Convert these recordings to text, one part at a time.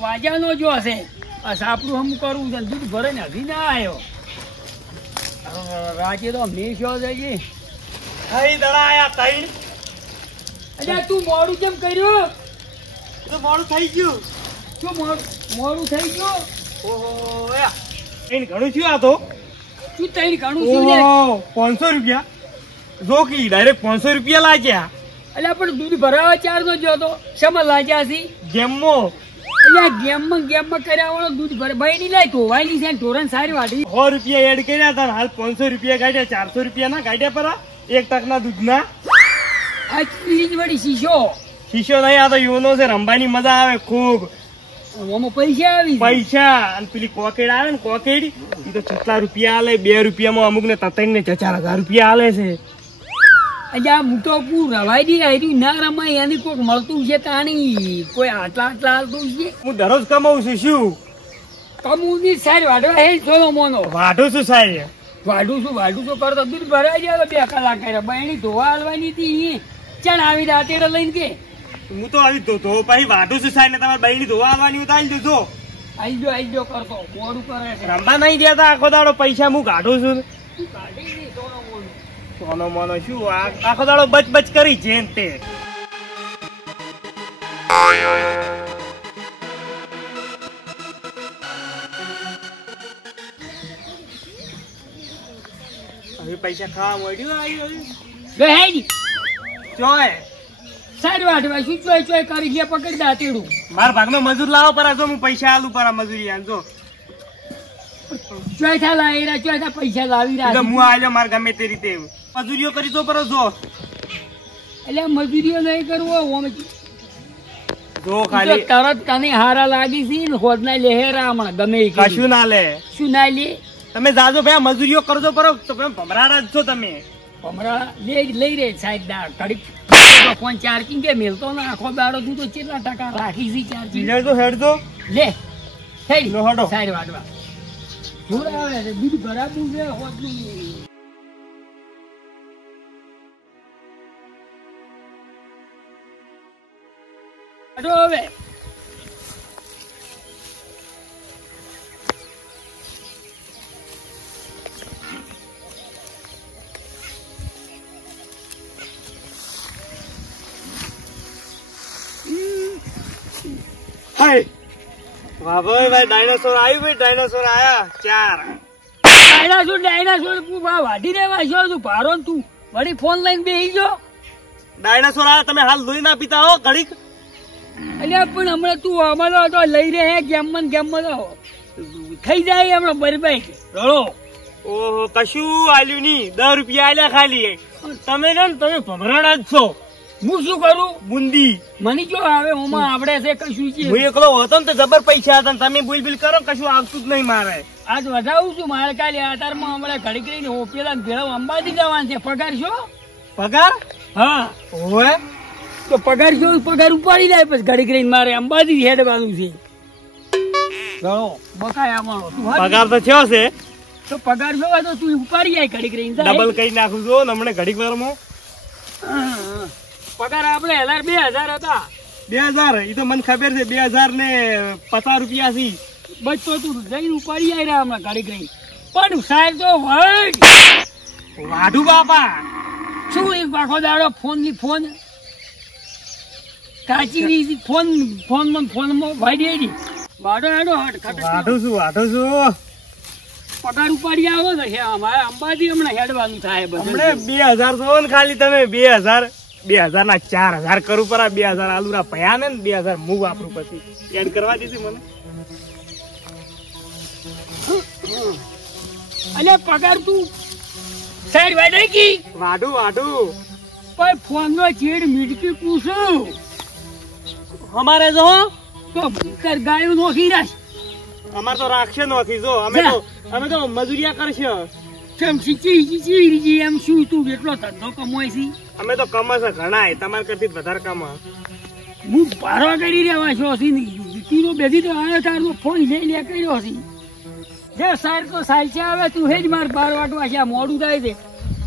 વાજાનો જો હશે આ સાપડું હમ કરું છે દૂધ ભરે ને હજી ના આવ્યો રાજે તો મેં જઈએ થઈ દડા આયા તઈ અરે તું મોડું કેમ કર્યું તો મોડું થઈ ગયું શું મોડું થઈ ગયું ઓહો યા એને ઘણું શું આ તો શું તઈ ઘણું શું લે 500 રૂપિયા જો કી ડાયરેક્ટ 500 રૂપિયા લાગ્યા અલ્યા પણ દૂધ ભરાવા ચારનો જો તો શેમાં લાગ્યા છે ગેમમાં અલ્યા ગેમમાં કર્યા વાળો દૂધ ભરે ભાઈ ની લાય ધોવાયેલી છે ઢોરણ સારી વાટી 100 રૂપિયા એડ કર્યા હતા હાલ 500 રૂપિયા કાઢ્યા 400 રૂપિયા ના કાઢ્યા પરા 1 ટકના દૂધના આ ચીજ વળી શીશો નહીં આ તો યોનો છે રંબાની મજા આવે ખૂબ આમાં પૈસા આવી પૈસા અને પેલી કોકેડ આવે ને કોકેડ એ તો 6 રૂપિયા આલે 2 રૂપિયામાં અમુક ને 3,000 રૂપિયા આલે છે અજા હું તો રવાઈ દી આવી ના રમાય એની કોઈક મળતું છે તાણી કોઈ આટલા હાલતું છે હું દરરોજ કમાવું છું શું કમું ની સારી વાઢવા હે જોનો મોનો વાઢું છું સાહેબ વાઢું છું કરતો દૂધ ભરાઈ જાય 2 કલાક કર્યા બહેણી ધોવા હાલવાની હતી ચણ આવી રાતે લઈને કે હું તો આવી ધો પછી વાઢું છું સાહેબ ને તમારે બહેણી ધોવા આવવાની હોય તો આવી આઈ જો કરતો મોડું કરે છે રંબા નહીં દેતા આખો દાડો પૈસા હું કાઢું છું કાઢી દે સોનો મોનો શું આખો દાડો બચ કરી જેન તે હવે પૈસા ખાવા મળ્યું બેહેજી ચોય સારી વાટવા શું ચોય કરી ગયા પકડી દાતેડું મારા ભાગનો મજૂર લાવો પરા જો હું પૈસા આલું પરા મજૂરી આલજો ચોથા લાવી ચોથા પૈસા લાવી રહ્યા હું આલ્યો માર ગમે તે રીતે મજૂરીઓ કરી તો પર જો એટલે મજૂરીઓ નહીં કરવો જો ખાલી તરત તને હારા લાગી છે ને હોદના લેહેરા હમણાં ગમે કશું ના લે શું ના લે તમે જાજો ભાઈ મજૂરીઓ કરજો પર તો ભમરાડા જ છો તમે ભમરા લઈ રે સાહેબ દા ઘડીક ફોન ચાર્જિંગ કે મેલતો ના આખો દાડો તું તો કેટલા ટકા રાખી છે ચાર્જિંગ તો હેડજો લે થઈ લો હડો સાહેબ વાડવા જોર આવે છે દૂધ ભરાતું છે હોદનું હવે હાય વાહ ભાઈ ડાયનાસોર આવ્યું ભાઈ ડાયનાસોર આયા 4 ડાયનાસોર તું વાઢી રહેવા છો તું ભારો તું વળી ફોન લઈને બેસી ગયો ડાયનાસોર આયા તમે હાલ લોહી ના પીતા હો ઘડીક અલ્યા પણ હમણાં તું અમારો તો લઈ રહે ગેમમાં તો થઈ જાય હમણાં બરબાઈ રડો ઓહો કશું આલ્યું નહીં 10 રૂપિયા આલ્યા ખાલી તમે ને તમે ભમરાડા જ છો હું શું કરું બુંદી મને જો આવે ઓમાં આવડે છે કશું છે હું એકલો હતો ને તો જબર પૈસા હતા તમે બિલ કરો કશું આવતું જ નહીં મારે આજ વધાવું છું મારે કાલે આધારમાં હમણાં ઘડી કરીને પેલા ભેળો અંબાજી જવાનું છે પગાર છો પગાર હા હોય તો પગાર ઉપાડી જાય પછી ઘડી કરીને મારે અંબાજી હેડવાનું છે ઘણો બકાયા મારો પગાર તો થયો છે તો પગાર જોવા તો તું ઉપાડી જાય ઘડી કરીને ડબલ કરી નાખું છું ને હમણાં ઘડીક વારમાં પગાર આપડે 2000 હતા 2000 એ તો મને ખબર છે 2000 ને 50 રૂપિયા છે બચતો તું જઈને ઉપાડી જાય હમણાં ઘડી કરીને પણ સાહેબ તો વાઢું બાપા શું એક આખો દાડો ફોન કાચી ફોનમાં વાડી આવી વાડો વાઢું છું પગાર ઉપાડી આવો ને અમારે અંબાજી હમણાં હેડવાનું થાય હમણાં 2000 જોવો ને ખાલી તમે 2000 ના 4000 કરું પર 2000 આલુરા પયા ને 2000 હું વાપરું પછી એડ કરવા દીધી મને અલ્યા પગાર તું સાઈડ વાડે કી વાઢું પણ ફોન નો ચેડ મીટકી પૂછું અમારે જો તો ગાયું નોખી રાખ અમાર તો રાખશે નથી જો અમે તો મજૂરિયા કરશે કેમ શીખી એમ શું તું એટલો ધંધો કમાય છે અમે તો કમાશે ઘણા તમારે કરતી વધારે કમા હું ભારો કરી રહ્યા છો તીનો બેધી તો આવ્યો તારનો ફોન લઈ કર્યો છે જે સાર તો સાલ છે આવે તું હેજ માર 12 વાટવા છે મોડું થાય છે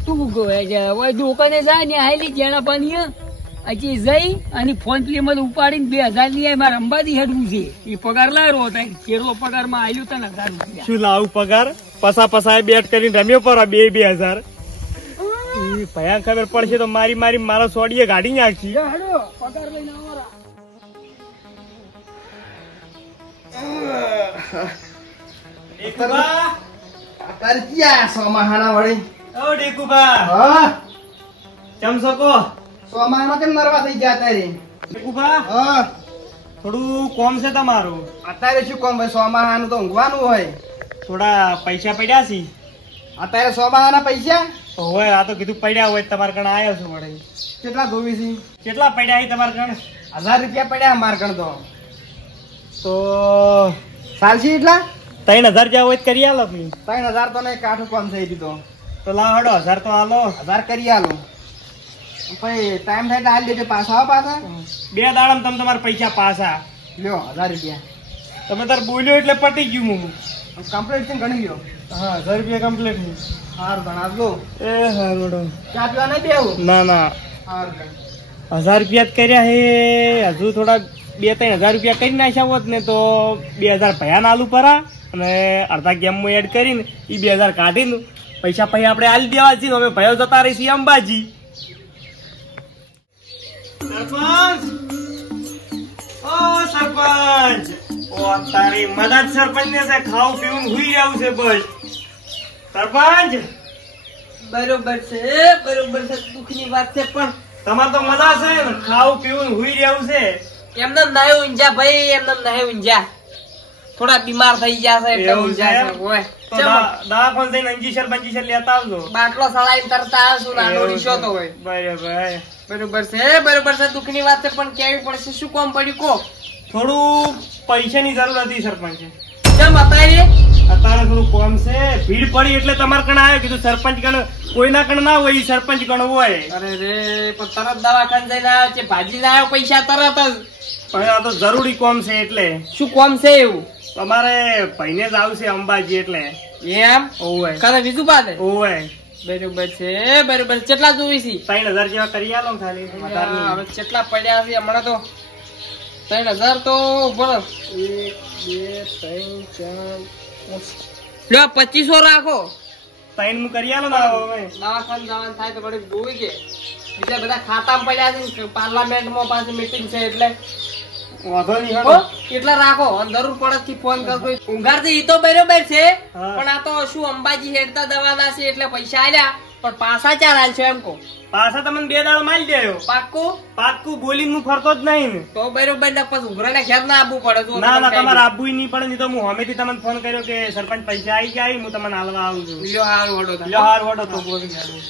તું હવે દુકાને જાય ને હાલી જેના પાણી હજી જઈ અને ફોન પે માં ઉપાડીને 2000 લઈ આવી. મારે અંબાજી હેડવું છે. એ પગાર લાવ્યો હતા કેટલો પગાર માં આવ્યું તને 1000 રૂપિયા. શું લાવું પગાર? પસા બેટ કરીને રમ્યો પર 2,000. ભયા ખબર પડશે તો મારી મારા સોડીએ ગાડી નાખી. પગાર લઈને આવરા. સોમાહાના વળી ઓ ડેકુબા હા ચમ શકો સોમાહાના કેમ નરવા થઈ ગયા અત્યારે? ડેકુબા હા થોડું કોમ છે તમારું. અત્યારે શું કોમ ભાઈ? સોમાહાનું તો ઊંઘવાનું હોય. થોડા પૈસા પડ્યા છે. અત્યારે સોમાહાના પૈસા હોય આ તો કીધું પડ્યા હોય તમારે કણ આવ્યો છું વળી. કેટલા ધોવી છે? કેટલા પડ્યા છે તમારે કણ? 1000 રૂપિયા પડ્યા માર કણ તો તો ચાલશે એટલા 3000 જ્યાં હોય તો કરી આલો તમે. 3000 તો નહીં, કાઠું કામ થઈ દીધો. તો લાવ હડો 1000 તો આલો. 1000 કરી આલો. પછી ટાઈમ થાય તો હાલ દેજો. પાછા આવો પાછા 2 દાડામાં તમે તમારા પૈસા પાછા લ્યો. 1000 રૂપિયા તમે તાર બોલ્યો એટલે પટી ગયું હું. કમ્પ્લીટ છે ગણી લ્યો. હા 1000 રૂપિયા કમ્પ્લીટ. સારું ગણા લો. એ હારું હડો. ચા પીવા નહીં બેવું? ના ના સારું 1000 રૂપિયા જ કર્યા હે. હજુ થોડા 2-3 હજાર રૂપિયા કરી નાખ્યા હોત ને તો 2000 ભયાના આલુ પરા અને અડધા ગેમમાં એડ કરીને એ 2000 કાઢીને પૈસા પછી આપણે આલી દેવા છીએ. અમે ભયો જતા રહી છીએ અંબાજી. સરપંચ ઓ સરપંચ ઓ તારી મદદ સરપંચ ને છે. ખાવું પીવું હુઈ રહ્યું છે બસ. સરપંચ બરોબર છે દુઃખની વાત છે પણ તમારે તો મજા છે ને ખાવું પીવું હુઈ રહ્યું છે. એમને નહીં ઊંઝા ભાઈ, એમને નહીં ઊંઝા. થોડા બીમાર થઈ ગયા છે એટલે એવું ઊંઝા છે? છે. ઓય તો દવાખાને જઈને અંજીસર બંજીસર લેતા આવજો. બાટલો સળાઈને તરતા આવશું નાનો રીશો તો હોય. બરાબર બરોબર છે દુઃખની વાત છે પણ કેવી પડશે. શું કામ પડ્યું કો? થોડું પૈસાની જરૂર હતી સરપંચ. કેમ અત્યારે? અત્યારે થોડું કોમ છે. ભીડ પડી એટલે તમારે કણ આવ્યો. કીધું સરપંચ કણ કોઈના કણ ના હોય, ઈ સરપંચ કણ હોય. અરે રે પણ તરત દવાખાને જઈને આવ્યો છે, ભાજી લાવ્યો પૈસા તરત જ. પણ આ તો જરૂરી કોમ છે એટલે. શું કામ છે એવું? તમારે ભાઈને જ આવશે અંબાજી એટલે. એમ ઓવે કાલે બીજું પાડે. ઓવે બરોબર છે કેટલા જોવી છે? 3000 જેવા કરી આલો ખાલી. હવે કેટલા પડ્યા છે હમણાં તો? 3000 તો બરો 2500 રાખો. 3 હું કરી આલો ના હવે. દવાખાને જવાનું થાય તો વળી જોઈ કે બીજા બધા ખાતામાં પડ્યા છે ને પાર્લામેન્ટમાં પાછી મીટિંગ છે એટલે વાંધો નહીં હો, હો. કેટલા રાખો અને જરૂર પડે થી ફોન કરતો. ઊંઘાર ઈ તો બરોબર છે હા. પણ આ તો શું અંબાજી હેડતા દવાના છે એટલે પૈસા આલ્યા પણ પાછા 4 આલશો એમ કહો. પાછા તમને 2 દાડા મારી દેયો. પાક્કું? પાક્કું બોલીને હું ફરતો જ નહીં ને. તો બરોબર ને પછી ઉઘરાને ખેર ના આપવું પડે. જો ના ના તમને તમારે આપવું નહીં પડે. નહીં તો હું હમેથી તમને ફોન કર્યો કે સરપંચ પૈસા આવી ગયા હું તમને હાલવા આવું છું. લ્યો હારું વડો તમે. લ્યો હાર વડો તો બોલી ગાડું.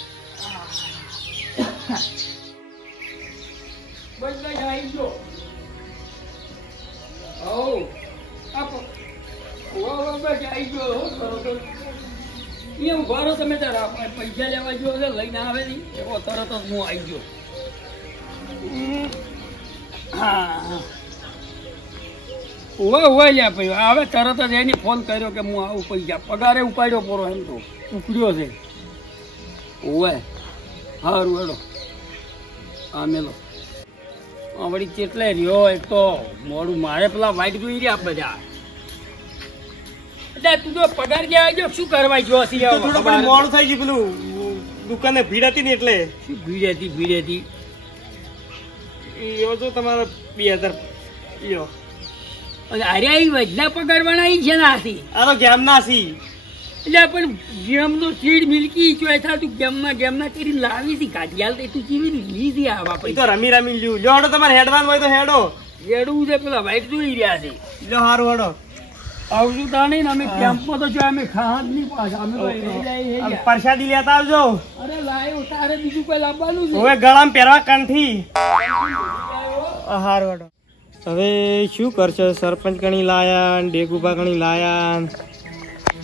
તમે પૈસા લેવા ગયો છે લઈને આવે ને એવો તરત જ હું આવી ગયો. હા ઓવે લ્યા ભાઈ હવે તરત જ એની ફોન કર્યો કે હું આવું પૈસા પગારે ઉપાડ્યો પૂરો એમ તો ઉકળ્યો છે. ઓવે સારું હેડો હા મેલો વળી કેટલે રહ્યો. એક તો મોડું મારે પેલા વાઈટ જોઈ રહ્યા બધા. એટલે તું તો પગાર ગયા આવજો શું કરવા ગયો હશે? થોડું પેલું મોડું થઈ ગયું. પેલું દુકાને ભીડ હતી ને એટલે. શું ભીડ હતી એવો તો તમારે 2000 લ્યો. અને અરે આ વજના પગાર બનાવી છે ને આથી. આ તો ગેમના સી. એટલે પણ ગેમનો સીડ મિલકી ચોથા તું ગેમના કરીને લાવી હતી કાઢી હાલ તું કેવી રીતે લીધી આવા એ પૈસા? તો રમી લ્યો. લ્યો હડો તમારે હેડવાનું હોય તો હેડો. એડવું છે પેલા વાઈટ જોઈ રહ્યા છે. લ્યો હારું હડો. આવશું તા નહીં ને અમે કેમ્પમાં તો જો અમે ખાવા જ નહીં પાછા અમે તો રહી જાય આમ પ્રસાદી લેતા આવજો. અરે લાયો તારે બીજું કોઈ લાવવાનું છે? હવે ગળામાં પહેરવા કંઠી. હારું હડો. હવે શું કરશો? સરપંચ ગણી લાયા ને ડેગુબા ગણી લાયા.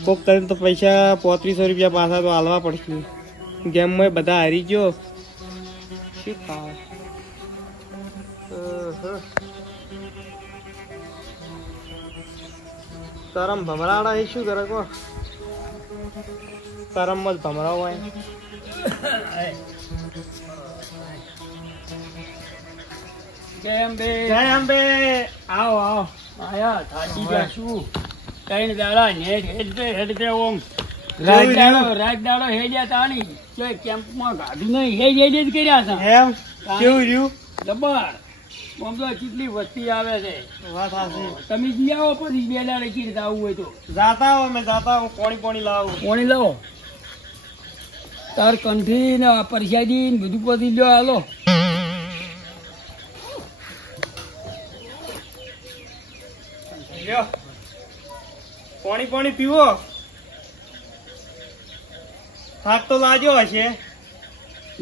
કોક કરીને તો પૈસા 3500 રૂપિયા પાછા તો હાલવા પડશે. ગેમમાં બધા હારી ગયો. શું થાય? કરમ ભમરાડા એ શું કરે કો? કરમ જ ભમરાવ હોય. કેમ બે જય અંબે. આવો આવો. આયા થાકી ગયા શું? ત્રણ દાડા હેડતે ઓમ રાત રાત દાડો હેડ્યા તાણી કેમ્પમાં ગાધું નહીં હેડ જ કર્યા હતા. એમ કેવું રહ્યું? જબર આમ તો કેટલી વસ્તી આવે છે. વાત સાચી. તમે જ આવો પછી બે દાડે કઈ રીતે આવવું હોય તો જાતા હો અમે જાતા હું પોણી લાવું. પાણી લાવો તાર કંઠી ને પરસાદી ને બધું પતી લ્યો હાલો. લ્યો પોણી પીવો. થાક તો લાગ્યો હશે.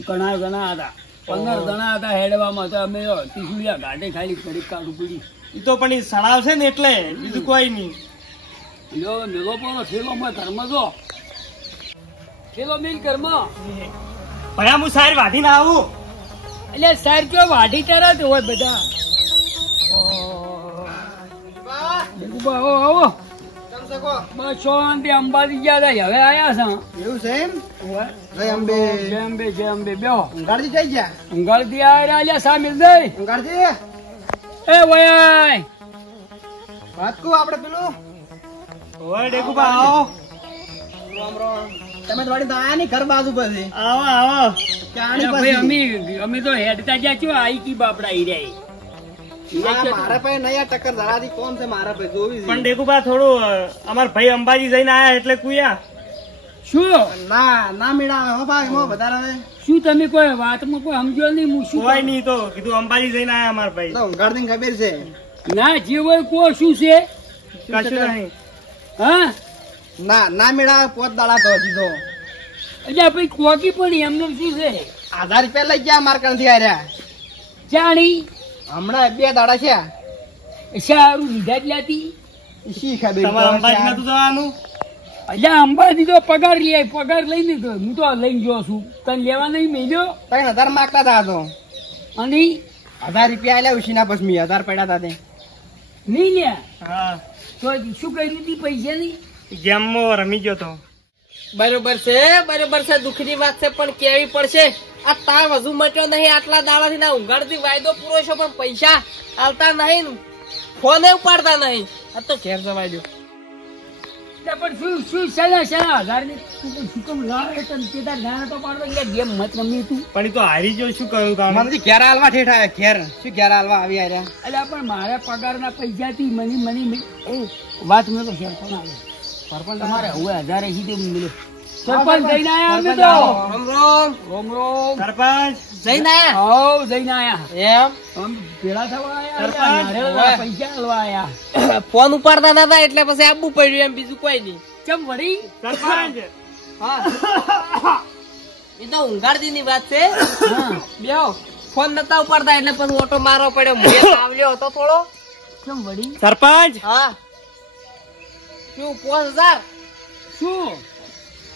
ઘણા હતા 15 જણા હતા હેડવામાં હતા. અમે તીસુડિયા ઘાટે ખાલી કડીક કાઢું પડી. ઈ તો પણ ઈ સડાવશે ને એટલે બીજું કોઈ નહીં. લ્યો મેલો પણ થેલોમાં ઘરમાં જો થેલો મિલ ઘરમાં ભયા હું સારી વાઢીને આવું. એટલે સાહેબ જો વાઢી તરત હોય બધા. આવો આવો બસ શાંતિ અંબાજી ગયા હતા હવે આયા છે. એવું છે એમ? જય અંબે. જય અંબે બેહો. ઊંઘાડજી જઈ ગયા? ઊંઘાડથી આયા રહ્યા સામેલ દઈ. ઊંઘાડજી એ વયાય વાત કહું આપણે પેલું ઓય ડેકુબા આવો. રામ રામ. તમે તો વાળી આયા ની ઘર બાજુ પછી આવો. ક્યાંની ભાઈ પછી અમે તો હેડતા ગયા છો આઈ કી બાપડા ઈ રહ્યા. મારા પાસે નહીં આ ટક્કર ધરાતી કોણ છે મારા પાસે જોવી છે. પણ ડેકુબા થોડું અમાર ભાઈ અંબાજી જઈને આયા એટલે કુયા. શું ના મેળા હો ભાઈ મો વધારે હવે શું તમે કોઈ વાતમાં કોઈ સમજો નહીં? હું શું કોઈ નહીં તો કીધું અંબાજી જઈને આયા અમાર ભાઈ. તો ઊંઘાડતી ખબર છે ના જે હોય કો શું છે? કશું નહીં. હા ના મેળા પોત દાડા તો સીધો એટલે ભાઈ કોકી પણ એમનું શું છે? 1000 રૂપિયા લઈ ગયા માર કણથી આર્યા જાણી હમણાં 2 દાડા છે. સારું લીધા જ લાતી. શી ખબર તમારે અંબાજી નતું જવાનું? એટલે અંબાજી તો પગાર લઈ લીધો. હું તો લઈને ગયો છું. તને લેવા નહીં મેલ્યો 3000 માંગતા હતા તો અને 1000 રૂપિયા આલ્યા ઉછીના પછી 1000 પડ્યા હતા તે નહીં લ્યા હા તો શું કર્યું તી પૈસા નહીં? ગેમમાં રમી ગયો તો. બરોબર છે દુઃખની વાત છે પણ કેવી પડશે. આ તાવ હજુ મટ્યો નહીં આટલા દાડાથી ના ઊંઘાડથી વાયદો પૂરો છે પણ પૈસા આલતા નહીં ને ફોને ઉપાડતા નહીં. આ તો ઘેર જવાય દો. પણ શું સલા 1000 ની શું કેમ લાવે? તને કેદાર ગાના તો પાડતો એટલે ગેમ મત રમી તું. પણ ઈ તો હારી ગયો શું કરું તારે? મને ઘેર હાલવા ઠેઠા ઘેર શું ઘેર હાલવા આવી આર્યા એટલે પણ મારા પગારના પૈસાથી મને વાત મેં તો સરપંચ આવે. સરપંચ તમારે હવે 1000 સીધે મળ્યો. સરપંચ જઈને આયા અમે તો. રોમ સરપંચ જઈને આયા જઈને આયા એમ આમ ભેળા થવા સરપંચ, આયા પૈસા હાલવા આયા. ફોન ઉપાડતા નતા એટલે પછી આપવું પડ્યું એમ બીજું કોઈ નહીં. ચમ વળી સરપંચ હા એ તો ઊંઘાડતી ની વાત છે. હા બેહો ફોન નતા ઉપાડતા એટલે પછી ઓટો મારવો પડ્યો. મુએ આવ્યો હતો થોડો. ચમ વળી સરપંચ હા શું 5000 શું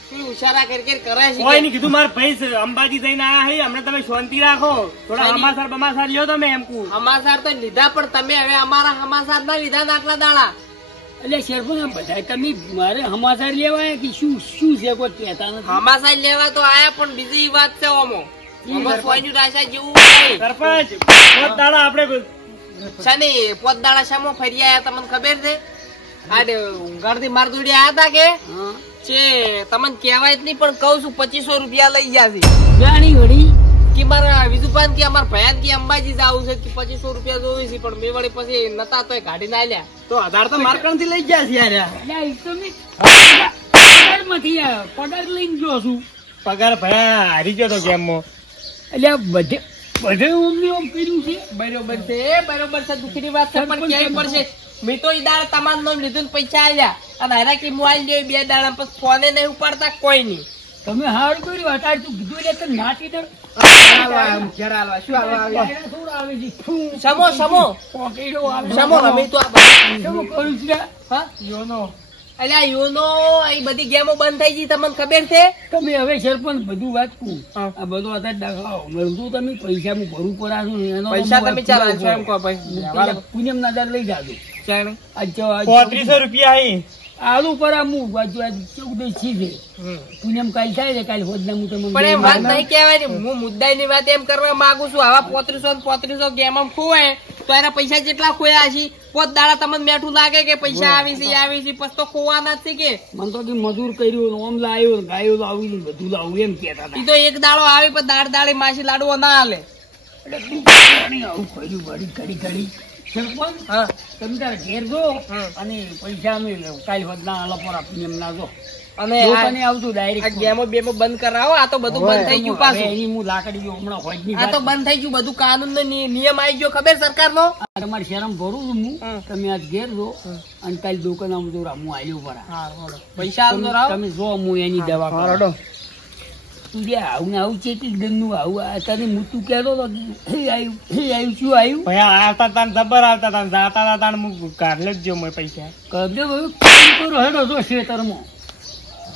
શું ઇશારા કરી કરે છે? કોઈ નહીં કીધું મારા ભાઈ અંબાજી જઈને આયા હે. હમણાં તમે શાંતિ રાખો. થોડા હમાસર બમાસર લ્યો તમે એમ કુ. હમાસાર તો લીધા પણ તમે હવે અમારા હમાસાર ના લીધા ને આટલા દાડા. એટલે સરપંચ બધા તમે મારે સમાચાર લેવાય કે શું છે કોઈ કહેતા નથી. હમાસાર લેવા તો આયા પણ બીજી વાત છે ઓમો. ઓમો કોઈનું રાશા જેવું નહીં. સરપંચ પોત દાડા આપણે શાની પોત દાડા શામાં ફરી આયા તમને ખબર છે? આ ઊંઘાડથી માર દોડી આયા હતા કે હા છે તમને કહેવાય જ નહીં પણ કઉ છું 2500 રૂપિયા લઈ ગયા છે જાણી વળી કે મારા વિધુપાન કે અમારા ભયાન કે અંબાજી જવું છે કે 2500 રૂપિયા જોવી છે પણ મેં વળી પછી નતા તોય કાઢી ના લ્યા. તો 1000 તો માર કણથી લઈ ગયા છે યાર એટલે એ તો મેં પગારમાંથી પગાર લઈને ગયો છું. પગાર ભયા હારી ગયો તો ગેમમાં. એટલે આ બધે ઓમ કર્યું છે. બરોબર છે દુઃખની વાત છે પણ કેવી પડશે. મેં તો ઈ દાડા તમારું નામ લીધું ને પૈસા આલ્યા અને હારા કે મોબાઈલ લ્યો 2 દાડા પછી ફોને નહીં ઉપાડતા કોઈ નહીં. તમે સારું કર્યું અત્યારે તું કીધું એટલે તને નાટી દે. ઘેર હાલવા શું હાલવા આવ્યા થોડું આવે છે ફૂ. સમો પોકેટો આવે. સમો રમી તો આ બધું. સમો કરું છું હા યોનો. અલ્યા યોનો એ બધી ગેમો બંધ થઈ ગઈ તમને ખબર છે? તમે હવે સરપંચ બધું વાત કહું આ બધું અત્યારે દેખાવો મળતું તમે પૈસા હું ભરું પડા છું એનો પૈસા તમે ચાલો એમ કહો ભાઈ પુણ્યમ ના દર લઈ જાજો. ચાલે આજ 3500 રૂપિયા હી આલુ પર આ હું બાજુ આ કેવું દઈ છી છે પુણ્યમ કાલ થાય છે કાલ હોદના હું તમને પણ એમ વાત નહીં કહેવાય ને હું મુદ્દાની વાત એમ કરવા માંગુ છું આવા 3500 ગેમ આમ ખોવાય તો એના પૈસા જેટલા ખોયા છે પોત દાડા તમને મેઠું લાગે કે પૈસા આવી છે પછી તો ખોવાના જ છે કે મને તો કે મજૂર કર્યું ઓમ લાવ્યો ગાયો લાવી બધું લાવું એમ કેતા હતા ઈ તો એક દાડો આવે પણ દાડે માસી લાડવો ના હાલે એટલે તું જાણી આવું કર્યું વળી ઘડી સરપંચ હા તમે તારે ઘેર જો અને પૈસા અમે કાલ હોદના આલો પર પુણ્યમ ના જો અને લોકોને આવતું આ ડાયરેક્ટ ગેમો બેમો બંધ કરાવો આ તો બધું બંધ થઈ ગયું પાછું એની હું લાકડી જો હમણાં હોજની આ તો બંધ થઈ ગયું બધું કાનૂન નો નિયમ આવી ગયો ખબર સરકાર નો તમારી શરમ ભરું છું હું તમે આજ ઘેર જો અને કાલ દુકાન આમ જો હું આવ્યો પર પૈસા આવતો રાવ તમે જો હું એની દવા કરું તું જે આવું ને આવું ચેકી ગંદનું આવું તને હું તું કહેતો હતો કે આવ્યું શું આવ્યું ભયા આવતા તાન જબર આવતા તાન જાતા તાન હું કાઢલે જ જો મેં પૈસા કબજે ભાઈ કામ કરો હેડો જો ખેતરમાં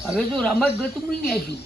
હવે જો રમત ગતું નહીં આપ્યું